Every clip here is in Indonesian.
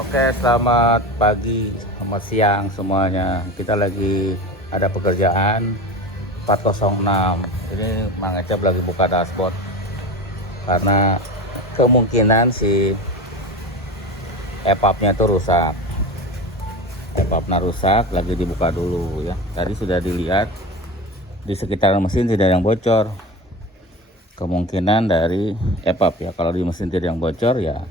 Oke, selamat pagi, selamat siang semuanya. Kita lagi ada pekerjaan 406. Ini Mang Ecep lagi buka dashboard karena kemungkinan si EPAP-nya tuh rusak. EPAP-nya rusak, lagi dibuka dulu ya. Tadi sudah dilihat di sekitar mesin tidak ada yang bocor. Kemungkinan dari EPAP ya. Kalau di mesin tidak yang bocor ya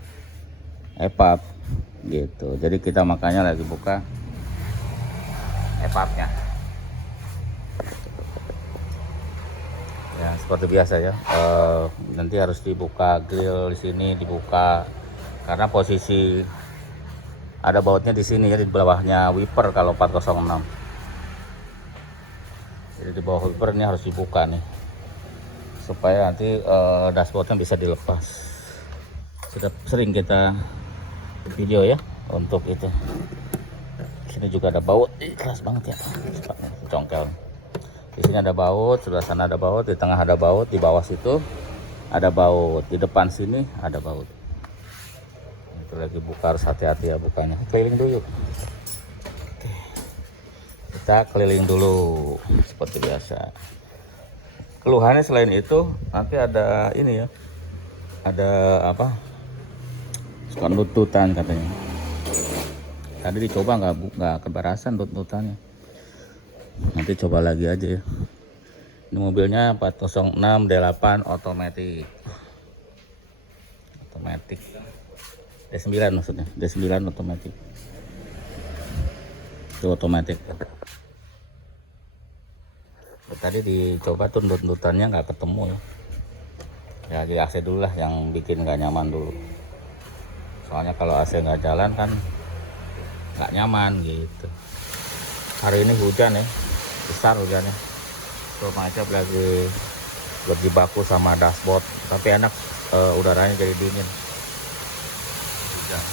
EPAP gitu. Jadi kita makanya lagi buka EPAP-nya. Ya seperti biasa ya. Nanti harus dibuka grill di sini, dibuka karena posisi ada bautnya di sini ya, di bawahnya wiper kalau 406. Jadi di bawah wiper ini harus dibuka nih supaya nanti dashboardnya bisa dilepas. Sudah sering kita video ya untuk itu. Sini juga ada baut, keras banget ya, congkel. Di sini ada baut, sebelah sana ada baut, di tengah ada baut, di bawah situ ada baut, di depan sini ada baut. Itu lagi buka, harus hati-hati ya bukanya. Keliling dulu. Oke. Kita keliling dulu seperti biasa. Keluhannya selain itu nanti ada ini ya, ada apa? Suka nututan katanya. Tadi dicoba nggak kebarasan nututannya. Nanti coba lagi aja ya. Ini mobilnya 406 D8 otomatis. Otomatis. D9 maksudnya. D9 otomatis. Itu otomatis. Tadi dicoba tuh nututannya nggak ketemu ya. Ya di AC dulu lah yang bikin nggak nyaman dulu. Soalnya kalau AC nggak jalan kan nggak nyaman gitu. Hari ini hujan ya, besar hujannya. Rumah aja lagi baku sama dashboard, tapi enak, udaranya jadi dingin. Hujan.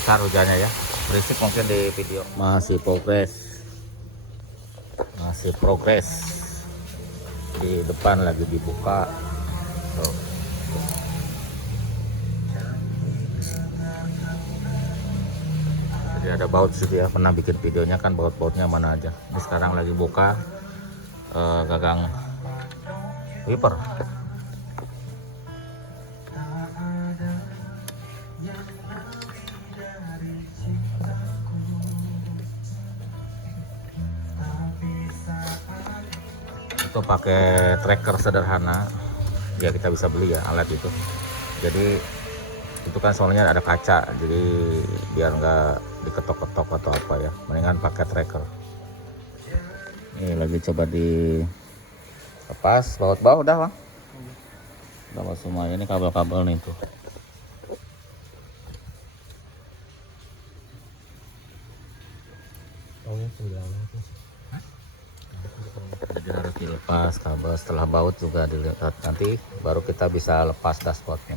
Besar hujannya ya, berisik mungkin di video. Masih progres. Di depan lagi dibuka. Tuh. Jadi ada baut sih ya, pernah bikin videonya kan baut-bautnya mana aja. Ini sekarang lagi buka gagang wiper. Itu pakai tracker sederhana ya, kita bisa beli ya alat itu. Jadi itu kan soalnya ada kaca, jadi biar nggak diketok-ketok atau apa ya, mendingan pakai tracker. Ini lagi coba dilepas baut-baut dah bang, baut semua. Ini kabel-kabel nih tuh. Jadi harus dilepas kabel, setelah baut juga dilihat, nanti baru kita bisa lepas dashboardnya.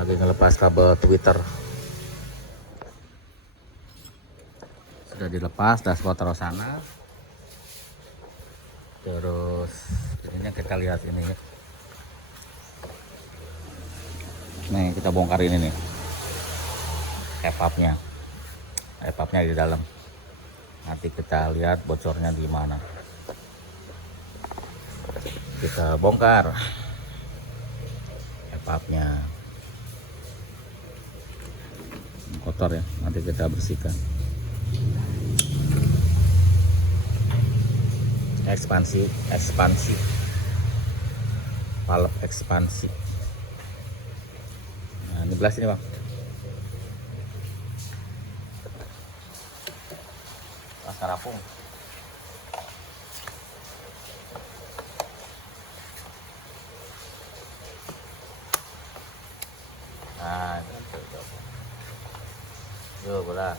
Lagi ngelepas kabel Twitter, sudah dilepas, dashboard terus sana. Terus ininya kita lihat ini ya. Nih kita bongkar ini nih, EPAP-nya di dalam. Nanti kita lihat bocornya di mana. Kita bongkar EPAP-nya. Kotor ya, nanti kita bersihkan. Ekspansi valve ekspansi. Nah ini belas ini bang, laskar apung. Nah yuk bola.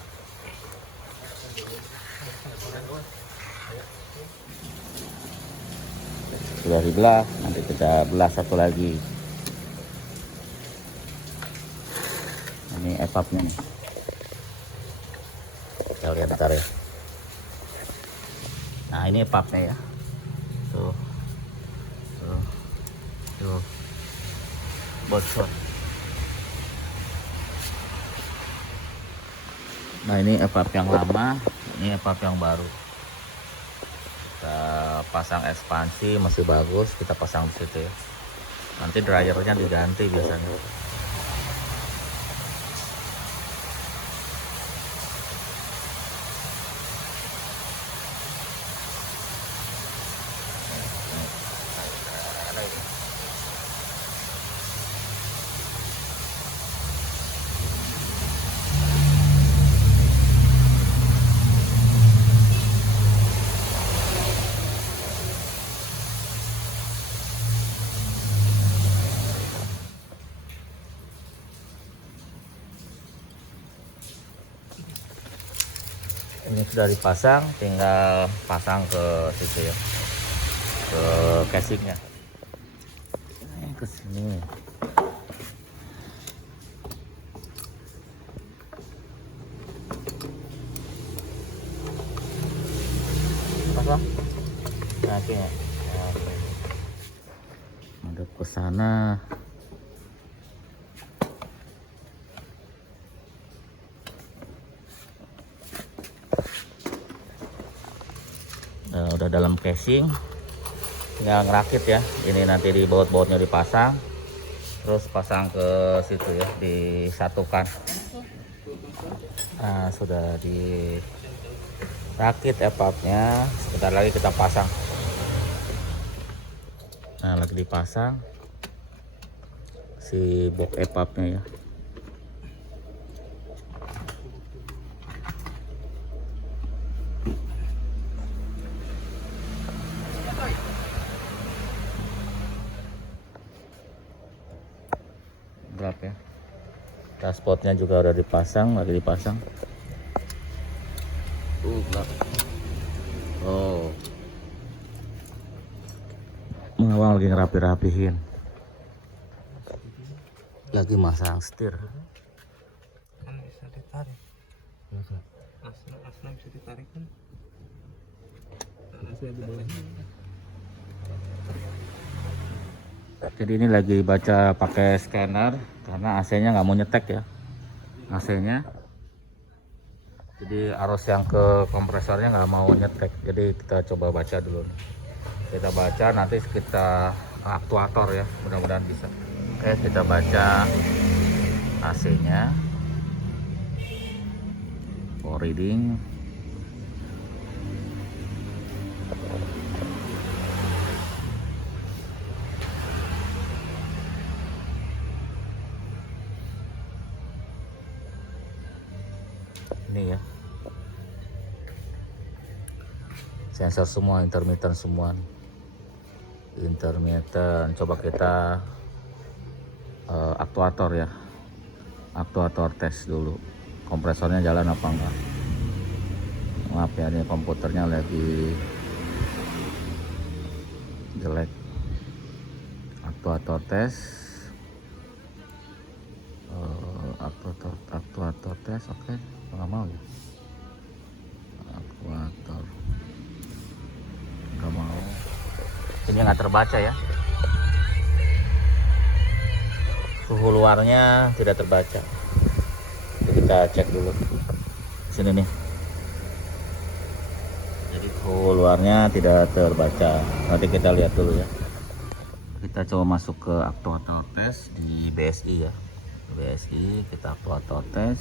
Sudah dibelah, nanti kita belah satu lagi. Ini epapnya nih, kita lihat bentar ya. Nah ini epapnya ya, tuh bocor. Nah ini epap yang lama, ini epap yang baru. Kita pasang ekspansi masih bagus, kita pasang di situ ya. Nanti dryernya diganti biasanya. Ini sudah dipasang, tinggal pasang ke situ ya, ke casingnya. Ke sini. Pasang. Nah, akhirnya. Ada ke sana. Udah dalam casing, tinggal ngerakit ya. Ini nanti di baut-bautnya dipasang, terus pasang ke situ ya, disatukan. Nah sudah dirakit epapnya, sebentar lagi kita pasang. Nah lagi dipasang si box epapnya ya. Ya, dashboardnya juga udah dipasang, lagi dipasang. Gelap. Oh, Mengawang lagi ngerapi-rapihin, lagi masang setir. Kan bisa ditarik. Asna bisa ditarik kan? Asna di bawahnya. Jadi ini lagi baca pakai scanner karena AC-nya nggak mau nyetek ya, AC-nya. Jadi arus yang ke kompresornya nggak mau nyetek. Jadi kita coba baca dulu. Kita baca, nanti kita aktuator ya, mudah-mudahan bisa. Oke, kita baca AC-nya. For reading. Ini ya, sensor semua, intermittent semua, intermittent. Coba kita aktuator ya, aktuator tes dulu kompresornya jalan apa enggak. Maaf ya, ini komputernya lagi jelek. Aktuator tes, aktuator tes. Oke, nggak mau ya, aktuator nggak mau. Ini nggak terbaca ya, suhu luarnya tidak terbaca. Jadi kita cek dulu sini nih. Jadi suhu luarnya tidak terbaca. Nanti kita lihat dulu ya. Kita coba masuk ke aktuator tes di BSI ya. BSI kita aktuator tes.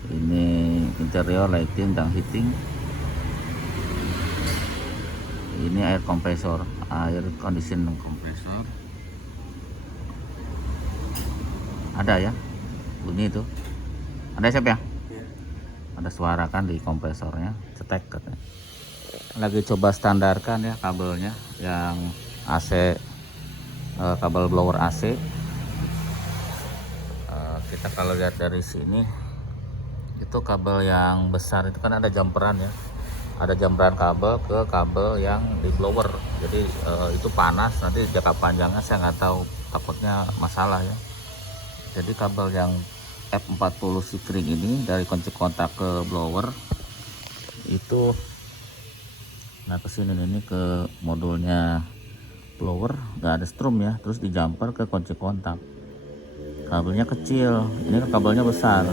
Ini interior lighting dan heating. Ini air kompresor, air condition kompresor. Ada ya, bunyi itu. Ada siapa ya? Ada suara kan di kompresornya, cetek katanya. Lagi coba standarkan ya kabelnya, yang AC, kabel blower AC. Kita kalau lihat dari sini, itu kabel yang besar itu kan ada jumperan ya, ada jambran kabel ke kabel yang di blower. Jadi itu panas, nanti jangka panjangnya saya nggak tahu, takutnya masalah ya. Jadi kabel yang F40 Sikring ini dari kunci kontak ke blower itu, nah kesini ini ke modulnya blower nggak ada strum ya, terus di jumper ke kunci kontak. Kabelnya kecil, ini kan kabelnya besar.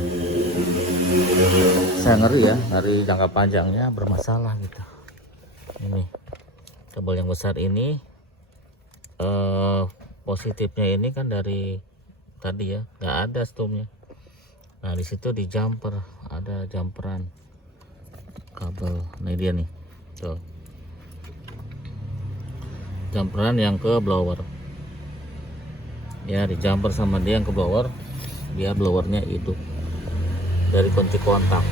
Saya ngeri ya, dari jangka panjangnya bermasalah gitu. Ini kabel yang besar ini, positifnya ini kan dari tadi ya, nggak ada strumnya. Nah di situ di jumper ada jumperan kabel. Nah dia nih, tuh jumperan yang ke blower ya, di jumper sama dia yang ke blower biar blowernya hidup dari kunci kontak.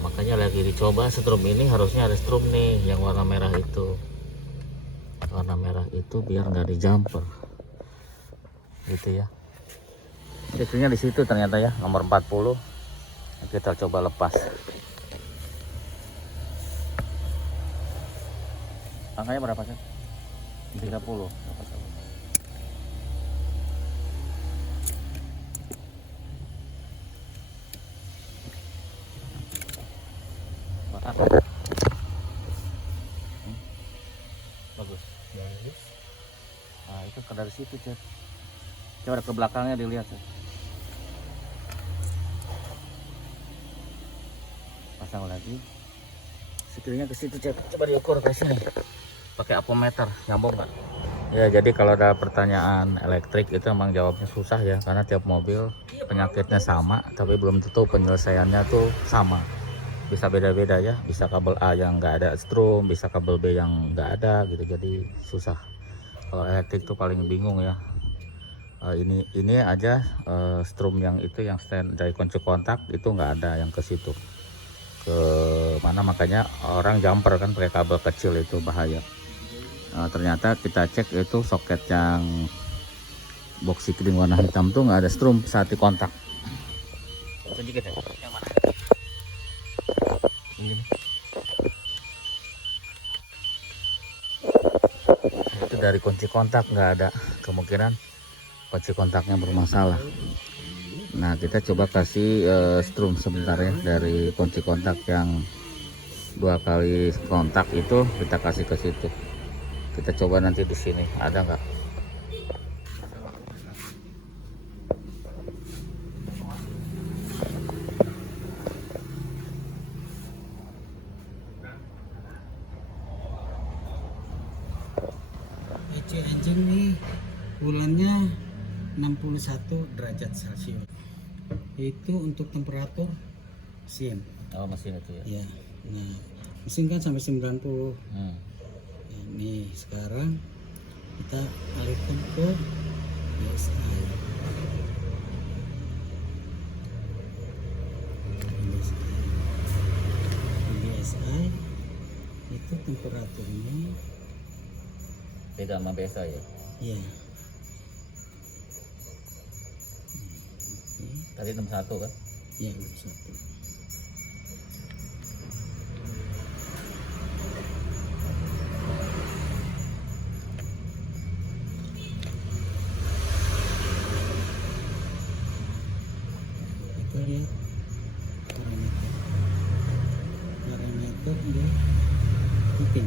Makanya lagi dicoba strum ini, harusnya ada strum nih yang warna merah itu, biar nggak di jumper gitu ya. Listriknya di situ ternyata ya, nomor 40. Kita coba lepas. Angkanya berapa sih? 30. Bagus. Nah itu dari situ cek. Coba ke belakangnya dilihat cek. Pasang lagi. Sekiranya ke situ cek. Coba diukur ke sini. Pakai apometer, nyambung nggak? Ya jadi kalau ada pertanyaan elektrik itu emang jawabnya susah ya, karena tiap mobil penyakitnya sama, tapi belum tentu penyelesaiannya tuh sama. Bisa beda-beda ya, bisa kabel A yang nggak ada strum, bisa kabel B yang nggak ada gitu, jadi susah. Kalau elektrik tuh paling bingung ya. Ini aja strum yang itu yang stand dari kunci kontak itu nggak ada yang ke situ, ke mana, makanya orang jumper kan pakai kabel kecil, itu bahaya. Ternyata kita cek itu soket yang box Sikring warna hitam tuh nggak ada strum saat di kontak. Sedikit ya, yang mana? Ini. Itu dari kunci kontak nggak ada, kemungkinan kunci kontaknya bermasalah. Nah kita coba kasih strum sebentar ya, dari kunci kontak yang 2 kali kontak itu kita kasih ke situ. Kita coba nanti di sini ada nggak. PC anjing nih bulannya 61 derajat Celcius. Itu untuk temperatur mesin. Oh mesin itu ya. Ya. Nah, mesin kan sampai 90. Ya, nih sekarang kita alihkan ke DSI. DSI itu temperaturnya Beda sama biasa ya. ya. Tadi 61 kan? Ya, 61. Kita lihat parameter dia ikutin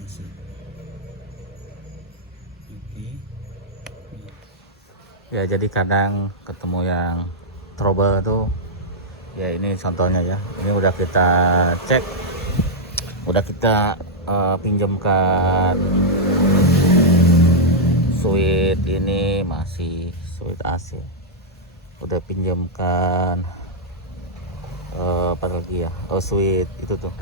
hasil. Oke. Ya jadi kadang ketemu yang trouble tuh ya, ini contohnya ya, ini udah kita cek, udah kita pinjamkan switch, ini masih switch AC, udah pinjamkan apa lagi ya, switch itu tuh,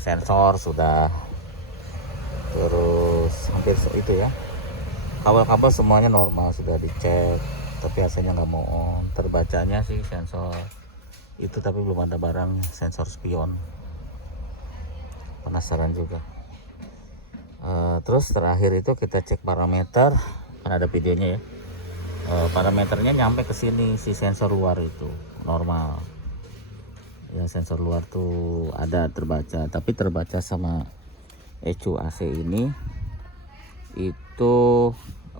sensor sudah, terus hampir itu ya, kabel-kabel semuanya normal, sudah dicek, tapi hasilnya nggak mau on. Terbacanya sih sensor itu, tapi belum ada barang sensor spion. Penasaran juga. Terus terakhir itu kita cek parameter, kan ada videonya ya. parameternya nyampe ke sini, si sensor luar itu normal ya. Sensor luar tuh ada terbaca, tapi terbaca sama ECU AC ini itu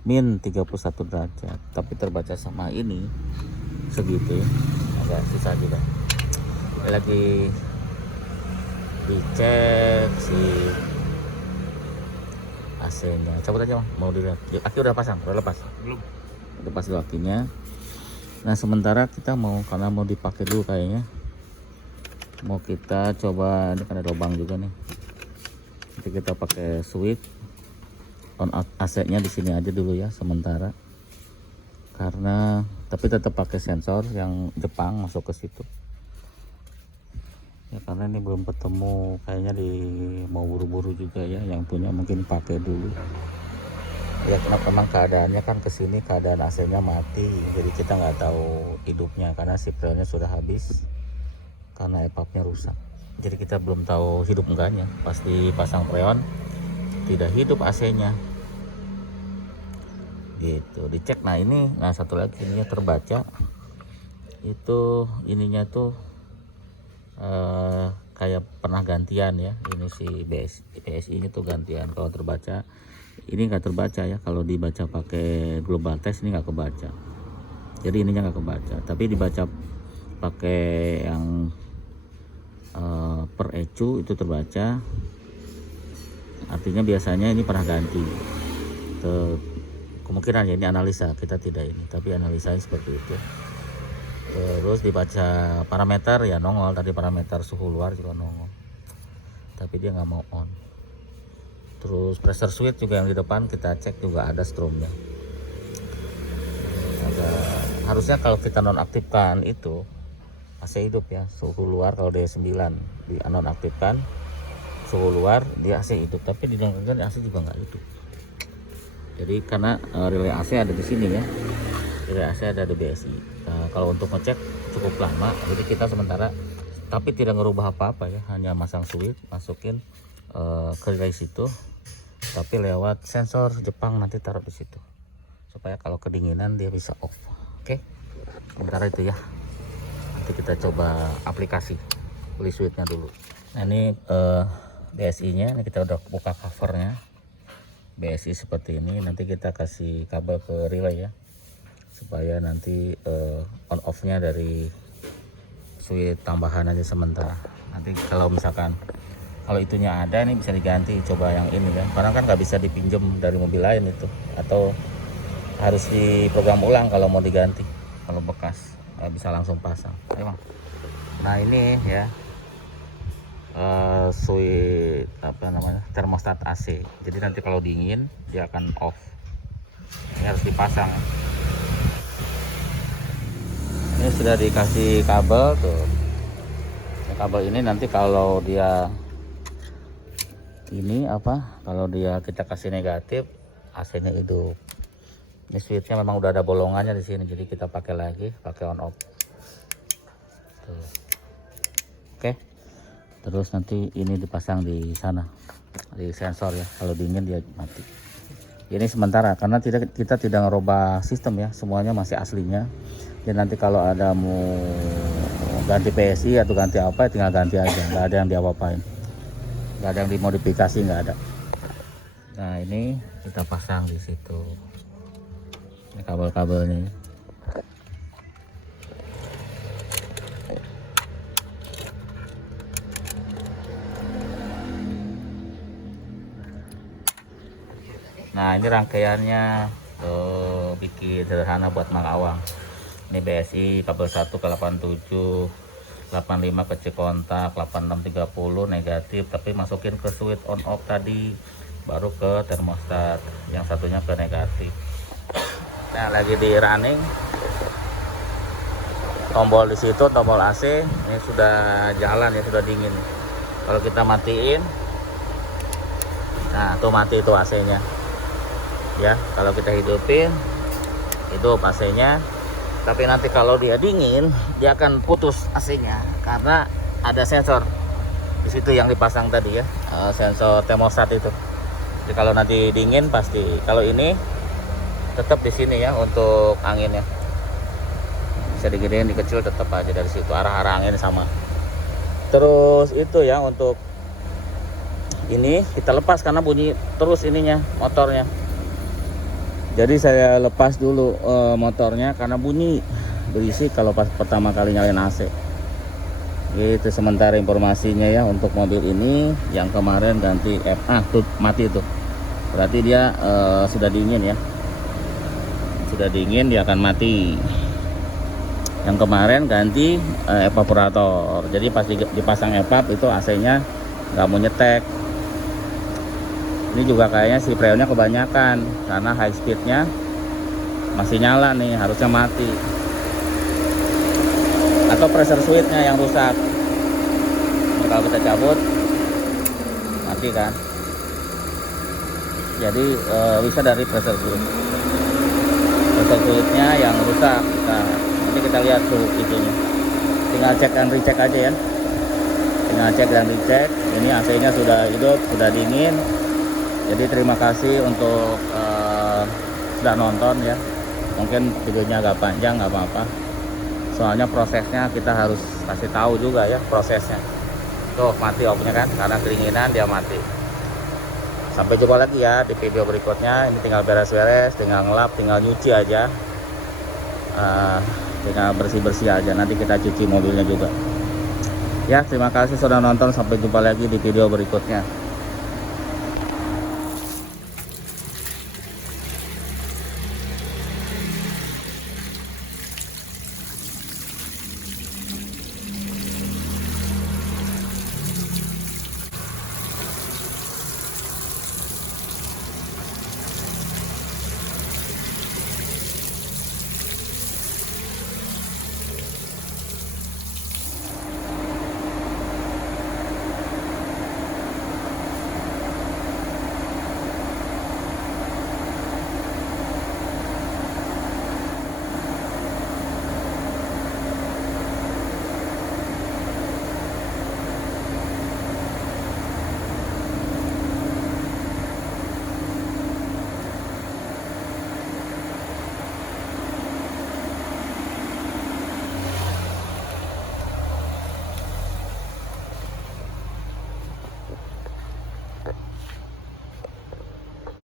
min 31 derajat, tapi terbaca sama ini segitu ya, agak susah juga. Ini lagi dicek si AC nya, cabut aja Bang, mau dilihat aki udah pasang, udah lepas belum? Lepas dulu akinya. Nah sementara kita mau, karena mau dipakai dulu kayaknya, mau kita coba, ini kan ada lubang juga nih, nanti kita pakai switch on out AC nya di sini aja dulu ya sementara, karena tapi tetap pakai sensor yang Jepang masuk ke situ ya, karena ini belum ketemu kayaknya, mau buru-buru juga ya, yang punya mungkin pakai dulu ya, karena memang keadaannya kan kesini keadaan AC nya mati, jadi kita nggak tahu hidupnya karena si freonnya sudah habis karena EPAP nya rusak, jadi kita belum tahu hidup enggaknya. Pas dipasang freon tidak hidup AC nya gitu, dicek. Nah ini, nah satu lagi ininya terbaca itu, ininya tuh kayak pernah gantian ya, ini si BSI ini tuh gantian. Kalau terbaca ini nggak terbaca ya, kalau dibaca pakai global test ini nggak kebaca, jadi ininya nggak kebaca, tapi dibaca pakai yang per ECU itu terbaca, artinya biasanya ini pernah ganti. Kemungkinan ya, ini analisa, kita tidak ini, tapi analisanya seperti itu. Terus dibaca parameter ya nongol, tadi parameter suhu luar juga nongol, tapi dia nggak mau on. Terus pressure switch juga yang di depan kita cek juga ada stromnya. Harusnya kalau kita nonaktifkan itu AC hidup ya, suhu luar kalau D9 di nonaktifkan suhu luar dia AC hidup, tapi di dalam AC juga nggak hidup. Jadi karena relay AC ada di sini ya, relay AC ada di BSI. Nah, kalau untuk ngecek cukup lama, jadi kita sementara tapi tidak ngerubah apa-apa ya, hanya masang switch, masukin ke relay situ, tapi lewat sensor Jepang nanti taruh di situ supaya kalau kedinginan dia bisa off. Oke, sementara itu ya, nanti kita coba aplikasi, beli switchnya dulu. Nah ini BSI nya, ini kita udah buka covernya. BSI seperti ini, nanti kita kasih kabel ke relay ya, supaya nanti on off nya dari switch tambahan aja sementara. Nanti kalau misalkan kalau itunya ada, ini bisa diganti, coba yang ini ya, karena kan nggak bisa dipinjem dari mobil lain itu, atau harus diprogram ulang kalau mau diganti. Kalau bekas nggak bisa langsung pasang. Ayo, Bang. Nah ini ya switch apa namanya, termostat AC, jadi nanti kalau dingin dia akan off, ini harus dipasang. Ini sudah dikasih kabel tuh, kabel ini nanti kalau dia ini apa, kalau dia kita kasih negatif AC nya hidup. Ini switchnya memang udah ada bolongannya di sini, jadi kita pakai lagi, pakai on off tuh. Oke, terus nanti ini dipasang di sana di sensor ya, kalau dingin dia mati. Ini sementara karena kita tidak ngerubah sistem ya, semuanya masih aslinya. Dan nanti kalau ada mau ganti PSI atau ganti apa, tinggal ganti aja, nggak ada yang diapa-apain, nggak ada yang dimodifikasi, nggak ada. Nah ini kita pasang di situ, ini kabel-kabelnya. Nah ini rangkaiannya bikin sederhana buat Mang Awang. Ini BSI kabel 1 ke 87, 85 ke C kontak, 86 30 negatif, tapi masukin ke switch on off tadi, baru ke termostat, yang satunya ke negatif. Nah lagi di running, tombol di situ, tombol AC ini sudah jalan ya, sudah dingin. Kalau kita matiin, nah tuh mati itu AC-nya ya. Kalau kita hidupin itu AC-nya, tapi nanti kalau dia dingin dia akan putus AC-nya karena ada sensor di situ yang dipasang tadi ya, sensor termostat itu. Jadi kalau nanti dingin pasti, kalau ini tetap di sini ya untuk anginnya. Bisa digedein, dikecil tetap aja dari situ, arah angin sama. Terus itu ya untuk ini kita lepas karena bunyi terus ininya motornya. Jadi saya lepas dulu motornya karena bunyi berisik kalau pas pertama kali nyalain AC. Itu sementara informasinya ya untuk mobil ini yang kemarin ganti tuh mati tuh. Berarti dia sudah dingin ya. Sudah dingin dia akan mati. Yang kemarin ganti evaporator. Jadi pas dipasang evap itu AC-nya nggak mau nyetek. Ini juga kayaknya si preonnya kebanyakan karena high speednya masih nyala nih, harusnya mati. Atau pressure switch-nya yang rusak. Ini kalau kita cabut mati kan. Jadi bisa dari pressure switch. Pressure switch-nya yang rusak. Nah, nanti kita lihat tuh itunya. Tinggal cek dan recheck aja ya. Tinggal cek dan recheck. Ini AC-nya sudah hidup, sudah dingin. Jadi terima kasih untuk sudah nonton ya. Mungkin videonya agak panjang, nggak apa-apa. Soalnya prosesnya kita harus kasih tahu juga ya prosesnya. Tuh mati off-nya kan, karena kedinginan dia mati. Sampai jumpa lagi ya di video berikutnya. Ini tinggal beres-beres, tinggal ngelap, tinggal nyuci aja. Tinggal bersih-bersih aja. Nanti kita cuci mobilnya juga. Ya terima kasih sudah nonton. Sampai jumpa lagi di video berikutnya.